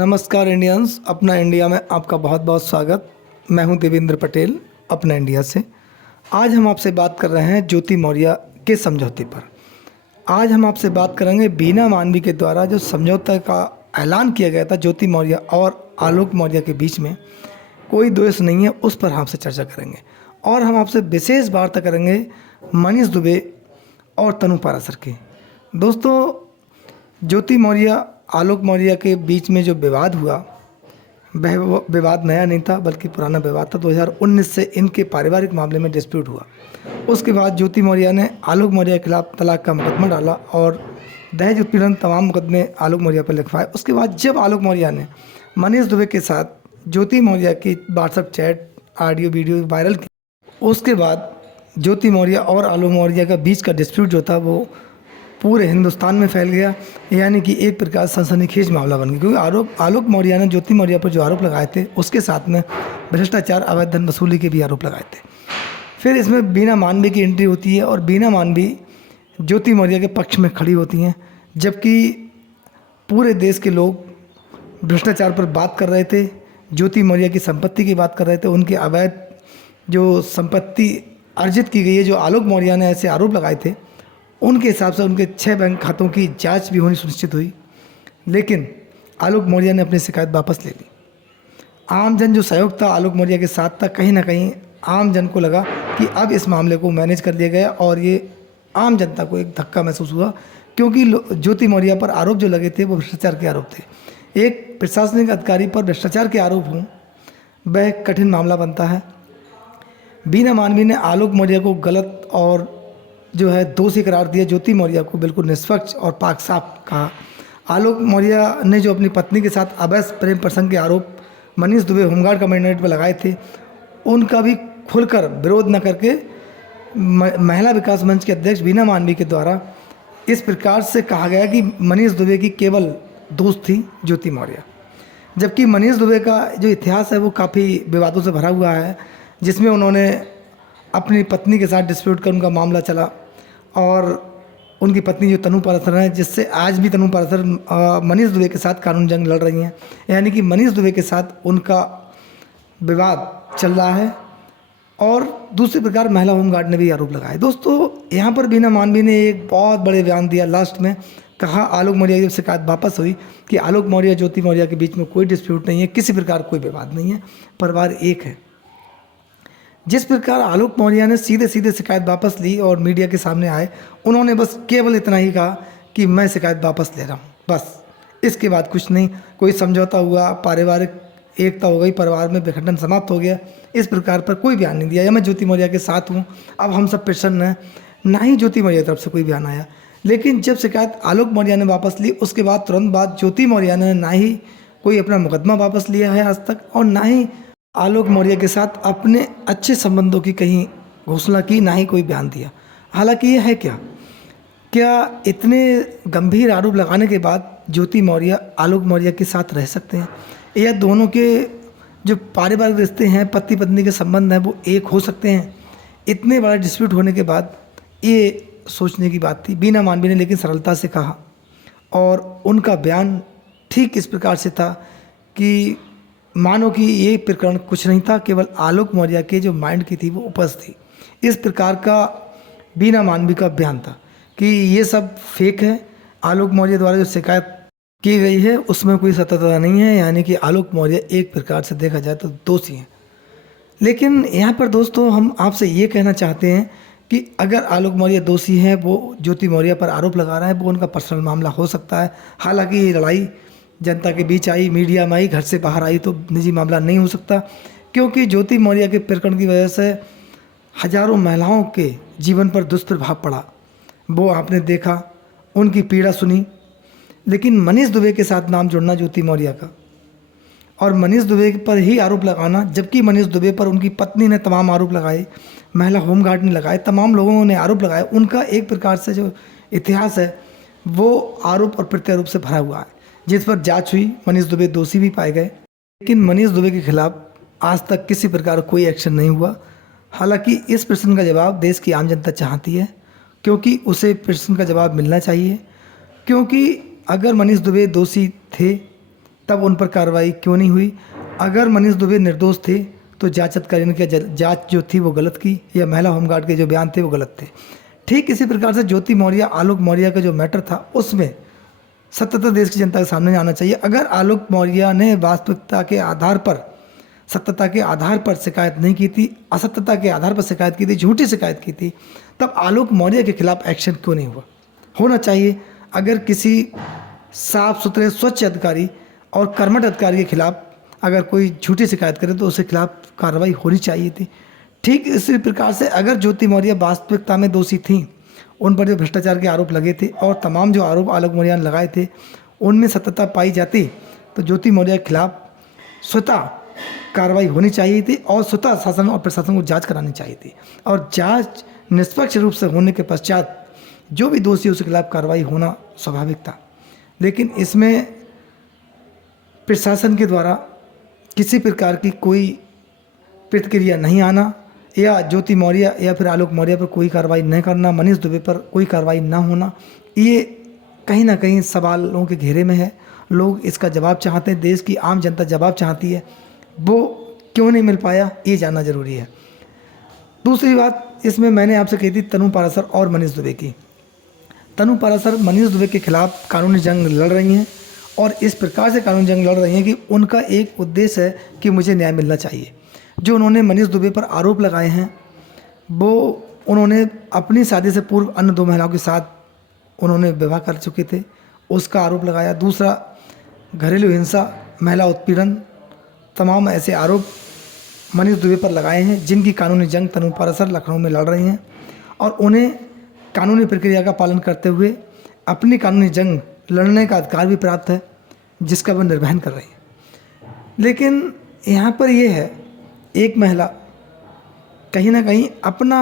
नमस्कार इंडियंस, अपना इंडिया में आपका बहुत बहुत स्वागत। मैं हूं देवेंद्र पटेल, अपना इंडिया से। आज हम आपसे बात कर रहे हैं ज्योति मौर्य के समझौते पर। आज हम आपसे बात करेंगे बीना मानवी के द्वारा जो समझौता का ऐलान किया गया था ज्योति मौर्य और आलोक मौर्य के बीच में, कोई दोष नहीं है, उस पर हम आपसे चर्चा करेंगे। और हम आपसे विशेष वार्ता करेंगे मनीष दुबे और तनु पाराशर की। दोस्तों, ज्योति मौर्य आलोक मौर्य के बीच में जो विवाद हुआ, वह विवाद नया नहीं था बल्कि पुराना विवाद था। 2019 से इनके पारिवारिक मामले में डिस्प्यूट हुआ। उसके बाद ज्योति मौर्य ने आलोक मौर्य के खिलाफ तलाक का मुकदमा डाला और दहेज उत्पीड़न तमाम मुकदमे आलोक मौर्य पर लिखवाए। उसके बाद जब आलोक मौर्य ने मनीष दुबे के साथ ज्योति मौर्य की WhatsApp chat audio video viral की, उसके बाद ज्योति मौर्य और आलोक मौर्य का बीच का डिस्प्यूट जो था वो पूरे हिंदुस्तान में फैल गया। यानी कि एक प्रकार सनसनीखेज मामला बन गया, क्योंकि आलोक मौर्य ने ज्योति मौर्य पर जो आरोप लगाए थे उसके साथ में भ्रष्टाचार, अवैध धन वसूली के भी आरोप लगाए थे। फिर इसमें बीना मानवी की एंट्री होती है और बीना मानवी ज्योति मौर्य के पक्ष में खड़ी होती हैं, जबकि पूरे देश के लोग भ्रष्टाचार पर बात कर रहे थे, ज्योति मौर्य की संपत्ति की बात कर रहे थे, उनके अवैध जो संपत्ति अर्जित की गई है, जो आलोक मौर्य ने ऐसे आरोप लगाए थे, उनके हिसाब से उनके 6 बैंक खातों की जांच भी होनी सुनिश्चित हुई। लेकिन आलोक मौर्य ने अपनी शिकायत वापस ले ली। आम जन जो सहयोग था आलोक मौर्य के साथ था, कहीं ना कहीं आम जन को लगा कि अब इस मामले को मैनेज कर लिया गया और ये आम जनता को एक धक्का महसूस हुआ, क्योंकि ज्योति मौर्य पर आरोप जो लगे थे वो भ्रष्टाचार के आरोप थे। एक प्रशासनिक अधिकारी पर भ्रष्टाचार के आरोप हों, वह कठिन मामला बनता है। बीना मानवी ने आलोक मौर्य को गलत और जो है दोषी करार दिया, ज्योति मौर्य को बिल्कुल निष्पक्ष और पाक साफ कहा। आलोक मौर्य ने जो अपनी पत्नी के साथ अवैध प्रेम प्रसंग के आरोप मनीष दुबे होमगार्ड कमांडेंट पर लगाए थे, उनका भी खुलकर विरोध न करके महिला विकास मंच के अध्यक्ष बीना मानवी के द्वारा इस प्रकार से कहा गया कि मनीष दुबे की केवल दोस्त थी ज्योति मौर्य। जबकि मनीष दुबे का जो इतिहास है वो काफ़ी विवादों से भरा हुआ है, जिसमें उन्होंने अपनी पत्नी के साथ डिस्प्यूट कर उनका मामला चला और उनकी पत्नी जो तनु पाराशर है, जिससे आज भी तनु पाराशर मनीष दुबे के साथ कानून जंग लड़ रही हैं। यानी कि मनीष दुबे के साथ उनका विवाद चल रहा है। और दूसरी प्रकार महिला होमगार्ड ने भी आरोप लगाए। दोस्तों, यहाँ पर बीना मानवी ने एक बहुत बड़े बयान दिया। लास्ट में कहा आलोक मौर्य की शिकायत वापस हुई कि आलोक मौर्य ज्योति मौर्य के बीच में कोई डिस्प्यूट नहीं है, किसी प्रकार कोई विवाद नहीं है, परिवार एक है। जिस प्रकार आलोक मौर्य ने सीधे सीधे शिकायत वापस ली और मीडिया के सामने आए, उन्होंने बस केवल इतना ही कहा कि मैं शिकायत वापस ले रहा हूँ, बस। इसके बाद कुछ नहीं, कोई समझौता हुआ, पारिवारिक एकता हो गई, परिवार में विघटन समाप्त हो गया, इस प्रकार पर कोई बयान नहीं दिया। या मैं ज्योति मौर्य के साथ हूँ, अब हम सब प्रसन्न हैं, ना ही ज्योति मौर्य की तरफ से कोई बयान आया। लेकिन जब शिकायत आलोक मौर्य ने वापस ली, उसके बाद तुरंत बाद ज्योति मौर्य ने ना ही कोई अपना मुकदमा वापस लिया है आज तक, और ना ही आलोक मौर्य के साथ अपने अच्छे संबंधों की कहीं घोषणा की, ना ही कोई बयान दिया। हालांकि ये है क्या इतने गंभीर आरोप लगाने के बाद ज्योति मौर्य आलोक मौर्य के साथ रह सकते हैं, या दोनों के जो पारिवारिक रिश्ते हैं, पति पत्नी के संबंध हैं, वो एक हो सकते हैं? इतने बड़ा डिस्प्यूट होने के बाद ये सोचने की बात थी। बीना मानवी ने लेकिन सरलता से कहा और उनका बयान ठीक इस प्रकार से था कि मानो कि ये प्रकरण कुछ नहीं था, केवल आलोक मौर्य के जो माइंड की थी वो उपज थी। इस प्रकार का बीना मानवी का बयान था कि ये सब फेक है। आलोक मौर्य द्वारा जो शिकायत की गई है उसमें कोई सत्यता नहीं है, यानी कि आलोक मौर्य एक प्रकार से देखा जाए तो दोषी हैं। लेकिन यहाँ पर दोस्तों हम आपसे ये कहना चाहते हैं कि अगर आलोक मौर्य दोषी हैं, वो ज्योति मौर्य पर आरोप लगा रहे हैं, वो उनका पर्सनल मामला हो सकता है। हालांकि ये लड़ाई जनता के बीच आई, मीडिया में आई, घर से बाहर आई, तो निजी मामला नहीं हो सकता, क्योंकि ज्योति मौर्य के प्रकरण की वजह से हजारों महिलाओं के जीवन पर दुष्प्रभाव पड़ा। वो आपने देखा, उनकी पीड़ा सुनी। लेकिन मनीष दुबे के साथ नाम जुड़ना ज्योति मौर्य का और मनीष दुबे पर ही आरोप लगाना, जबकि मनीष दुबे पर उनकी पत्नी ने तमाम आरोप लगाए, महिला होमगार्ड ने लगाए, तमाम लोगों ने आरोप लगाए। उनका एक प्रकार से जो इतिहास है वो आरोप और प्रत्यारोप से भरा हुआ है, जिस पर जांच हुई, मनीष दुबे दोषी भी पाए गए। लेकिन मनीष दुबे के खिलाफ आज तक किसी प्रकार कोई एक्शन नहीं हुआ। हालांकि इस प्रश्न का जवाब देश की आम जनता चाहती है, क्योंकि उसे प्रश्न का जवाब मिलना चाहिए। क्योंकि अगर मनीष दुबे दोषी थे तब उन पर कार्रवाई क्यों नहीं हुई? अगर मनीष दुबे निर्दोष थे तो जांच अधिकारी ने क्या जांच जो थी वो गलत की, या महिला होमगार्ड के जो बयान थे वो गलत थे? ठीक इसी प्रकार से ज्योति मौर्य, आलोक मौर्य का जो मैटर था उसमें सत्यता देश की जनता के सामने आना चाहिए। अगर आलोक मौर्य ने वास्तविकता के आधार पर, सत्यता के आधार पर शिकायत नहीं की थी, असत्यता के आधार पर शिकायत की थी, झूठी शिकायत की थी, तब आलोक मौर्य के खिलाफ एक्शन क्यों नहीं हुआ? होना चाहिए। अगर किसी साफ सुथरे स्वच्छ अधिकारी और कर्मठ अधिकारी के खिलाफ अगर कोई झूठी शिकायत करे तो उसके खिलाफ कार्रवाई होनी चाहिए थी। ठीक इसी प्रकार से अगर ज्योति मौर्य वास्तविकता में दोषी थीं, उन पर जो भ्रष्टाचार के आरोप लगे थे और तमाम जो आरोप आलोक मौर्य ने लगाए थे उनमें सत्यता पाई जाती तो ज्योति मौर्य के खिलाफ स्वतः कार्रवाई होनी चाहिए थी और स्वतः शासन और प्रशासन को जांच करानी चाहिए थी, और जांच निष्पक्ष रूप से होने के पश्चात जो भी दोषी उसके खिलाफ कार्रवाई होना स्वाभाविक था। लेकिन इसमें प्रशासन के द्वारा किसी प्रकार की कोई प्रतिक्रिया नहीं आना, या ज्योति मौर्य या फिर आलोक मौर्य पर कोई कार्रवाई न करना, मनीष दुबे पर कोई कार्रवाई न होना, ये कहीं ना कहीं सवालों के घेरे में है। लोग इसका जवाब चाहते हैं, देश की आम जनता जवाब चाहती है, वो क्यों नहीं मिल पाया ये जानना जरूरी है। दूसरी बात इसमें मैंने आपसे कही थी तनु पाराशर और मनीष दुबे की। तनु पाराशर मनीष दुबे के खिलाफ कानूनी जंग लड़ रही हैं, और इस प्रकार से कानूनी जंग लड़ रही हैं कि उनका एक उद्देश्य है कि मुझे न्याय मिलना चाहिए। जो उन्होंने मनीष दुबे पर आरोप लगाए हैं वो उन्होंने अपनी शादी से पूर्व अन्य 2 महिलाओं के साथ उन्होंने विवाह कर चुके थे, उसका आरोप लगाया। दूसरा, घरेलू हिंसा, महिला उत्पीड़न, तमाम ऐसे आरोप मनीष दुबे पर लगाए हैं जिनकी कानूनी जंग तनु पाराशर लखनऊ में लड़ रही हैं, और उन्हें कानूनी प्रक्रिया का पालन करते हुए अपनी कानूनी जंग लड़ने का अधिकार भी प्राप्त है जिसका वह निर्वहन कर रही है। लेकिन यहाँ पर यह है, एक महिला कहीं ना कहीं अपना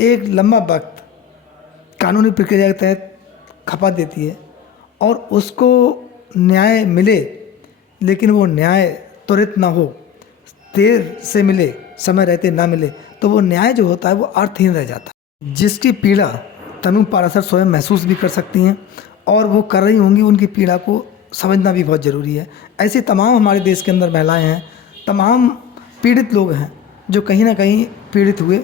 एक लंबा वक्त कानूनी प्रक्रिया के तहत खपा देती है और उसको न्याय मिले, लेकिन वो न्याय त्वरित ना हो, देर से मिले, समय रहते ना मिले, तो वो न्याय जो होता है वो अर्थहीन रह जाता है, जिसकी पीड़ा तनु पाराशर स्वयं महसूस भी कर सकती हैं और वो कर रही होंगी। उनकी पीड़ा को समझना भी बहुत ज़रूरी है। ऐसी तमाम हमारे देश के अंदर महिलाएं हैं, तमाम पीड़ित लोग हैं जो कहीं ना कहीं पीड़ित हुए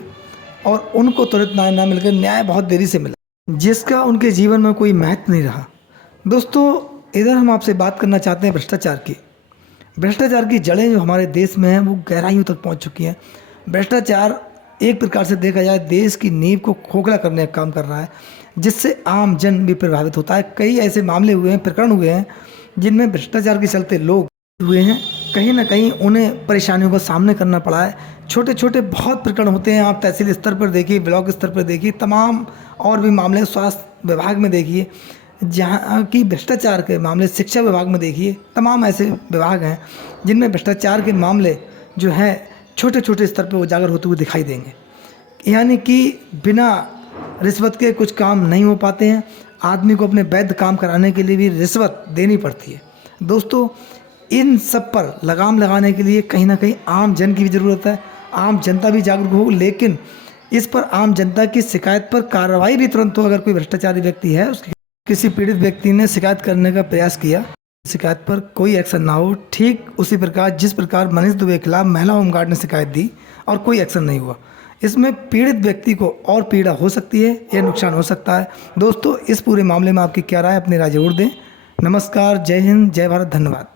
और उनको त्वरित न्याय ना मिलकर न्याय बहुत देरी से मिला, जिसका उनके जीवन में कोई महत्व नहीं रहा। दोस्तों, इधर हम आपसे बात करना चाहते हैं भ्रष्टाचार की। भ्रष्टाचार की जड़ें जो हमारे देश में हैं वो गहराइयों तक पहुंच चुकी हैं। भ्रष्टाचार एक प्रकार से देखा जाए देश की नींव को खोखला करने का काम कर रहा है, जिससे आम जन भी प्रभावित होता है। कई ऐसे मामले हुए हैं, प्रकरण हुए हैं जिनमें भ्रष्टाचार के चलते लोग हुए हैं, कहीं ना कहीं उन्हें परेशानियों का सामना करना पड़ा है। छोटे छोटे बहुत प्रकरण होते हैं, आप तहसील स्तर पर देखिए, ब्लॉक स्तर पर देखिए, तमाम और भी मामले स्वास्थ्य विभाग में देखिए, जहाँ की भ्रष्टाचार के मामले शिक्षा विभाग में देखिए, तमाम ऐसे विभाग हैं जिनमें भ्रष्टाचार के मामले जो हैं छोटे छोटे स्तर पर उजागर होते हुए दिखाई देंगे। यानी कि बिना रिश्वत के कुछ काम नहीं हो पाते हैं। आदमी को अपने वैध काम कराने के लिए भी रिश्वत देनी पड़ती है। दोस्तों, इन सब पर लगाम लगाने के लिए कहीं ना कहीं आम जन की भी ज़रूरत है, आम जनता भी जागरूक हो, लेकिन इस पर आम जनता की शिकायत पर कार्रवाई भी तुरंत हो। अगर कोई भ्रष्टाचारी व्यक्ति है, उसकी किसी पीड़ित व्यक्ति ने शिकायत करने का प्रयास किया, शिकायत पर कोई एक्शन ना हो। ठीक उसी प्रकार जिस प्रकार मनीष दुबे के खिलाफ महिला होमगार्ड ने शिकायत दी और कोई एक्शन नहीं हुआ, इसमें पीड़ित व्यक्ति को और पीड़ा हो सकती है या नुकसान हो सकता है। दोस्तों, इस पूरे मामले में आपकी क्या राय है? अपनी राय जरूर दें। नमस्कार, जय हिंद, जय भारत, धन्यवाद।